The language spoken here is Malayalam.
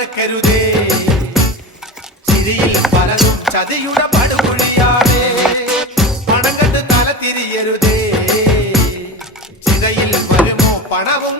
മറക്കരുതേ. ചിരിയിൽ പലതും ചതിയുടെ പടുകുഴിയാവേ. പണം കണ്ട് തല തിരിയരുതേ. ചിതയിൽ വരുമോ പണവും